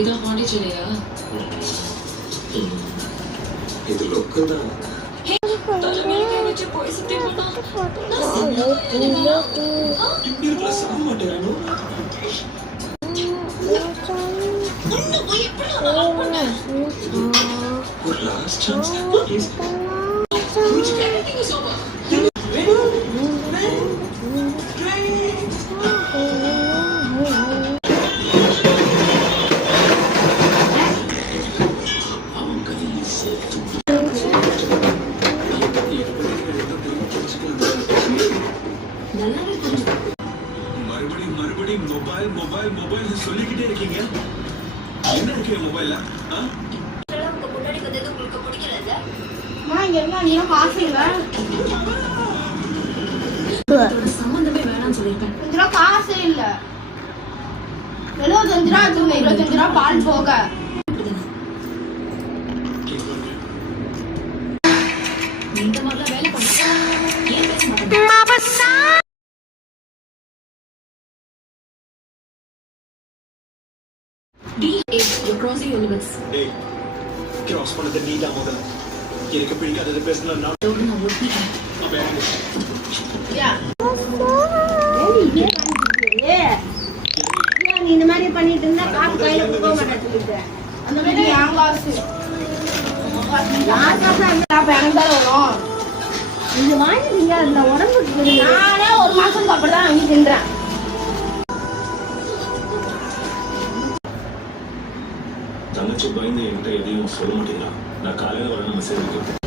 இதான் பாண்டிச்சேரியா? இது லோக்கல் தான். போய் சுத்தி போனா சாக மாட்டேன். ஒரு லாஸ்ட் சான்ஸ் ப்ளீஸ். மறுபடியும் மொபைல் மொபைல் மொபைல் சொல்லிக்கிட்டே இருக்கீங்க. என்ன இருக்கு மொபைல்ல? முன்னாடி வந்தது உங்களுக்கு பிடிக்கல? சம்பந்தமே வேணாம்னு சொல்லிருக்கேன். காசே இல்ல. 75 ரூபா எடுத்துங்க. 25 ரூபா பால் போக. இந்த மாதிரிலாம் வேலை பண்ணா ஏன் பேச மாட்டேன்? You're crossing your limits. Hey, cross பண்ணது நீடா முதல்ல. எனக்கு பிடிக்காதது பேசலாம் நான். நான் ஒட்டிட்டேன். நீ இந்த மாதிரி பண்ணிட்டு இருந்தா காசு கையில கொடுக்க மாட்டேன். அந்த மாதிரி என் காசு வரும். இது வாங்கிட்டீங்க. அந்த உடம்புக்கு நானே ஒரு மாசம் அப்படிதான் வாங்கி தின்றேன். தங்கச்சி பயந்து என்கிட்ட எதையும் சொல்ல மாட்டீங்களா? நான் காலையில வர நம்ம சேர்ந்துக்கிறேன்.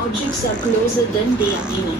Objects are closer than they appear.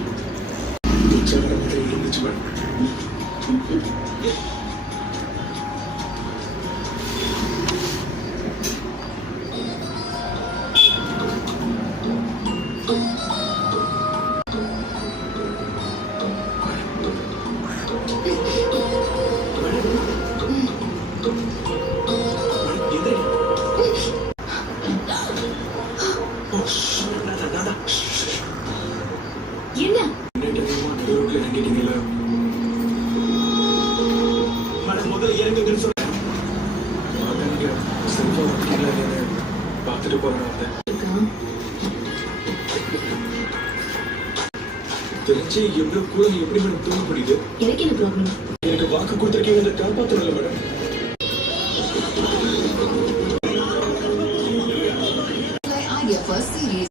பார்த்துட்டு போறேன். தெரிஞ்சு எவ்வளவு கூட எப்படி மேடம் தூங்க முடியுது? எனக்கு என்ன ப்ராப்ளம்? எனக்கு வாக்கு கொடுத்துருக்கீங்க, காப்பாற்றல மேடம்.